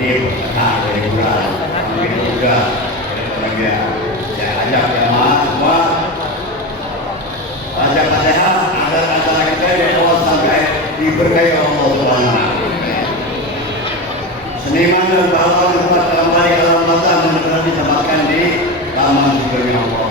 ini dari bulan mungkin juga bahagia. Saya ajak jamaah semua baca Fatihah agar acara kita dibawa sampai diberkahi Allah Subhanahu. Seniman dan pahlawan tempat kembali ke dalam masa benar-benar ditempatkan di taman surga Allah.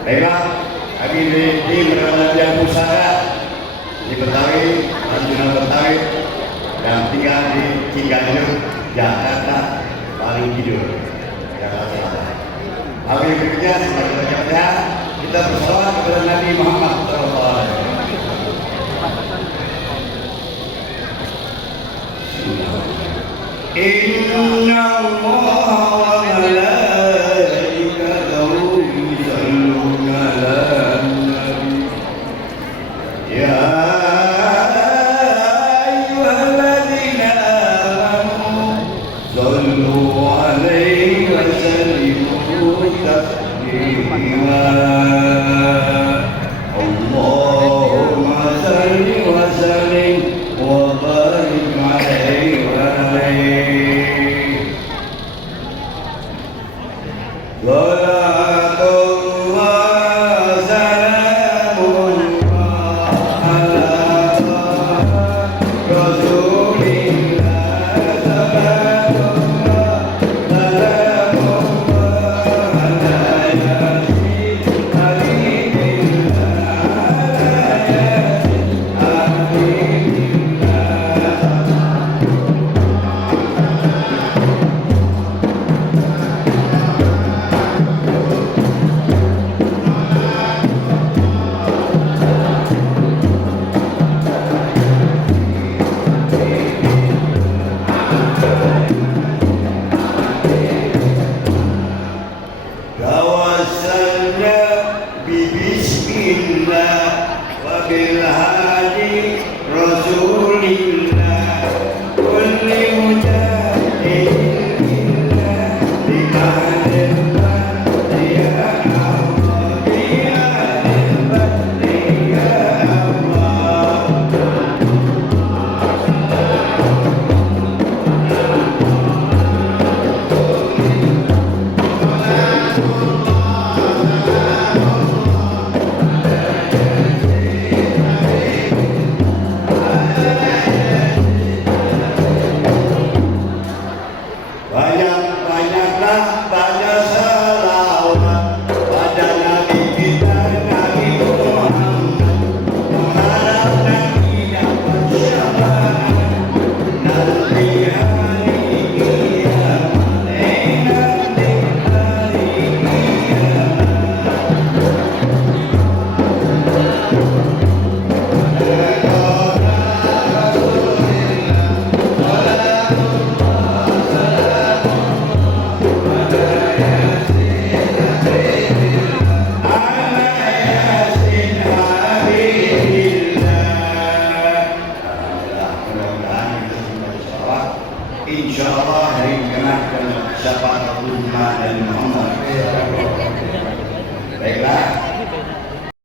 Baiklah, kami di Peradaban Pusara di Betawi, Nasional Betawi, dan tinggal di Ciganjur, Jakarta, paling tidur, Jakarta Selatan. Hal yang berikutnya sebagai baca kita bersalawat kepada Nabi Muhammad SAW. Inna Allah wa malaikatahu yusalluna 'alan nabi ya ayyuhalladzina amanu sallu 'alaihi wa sallimu taslima Allahumma salli wa sallim wa barik 'alaihi wa alihi Insyaallah hari kenah dan syafaat Rasulullah dan Muhammad. Baiklah.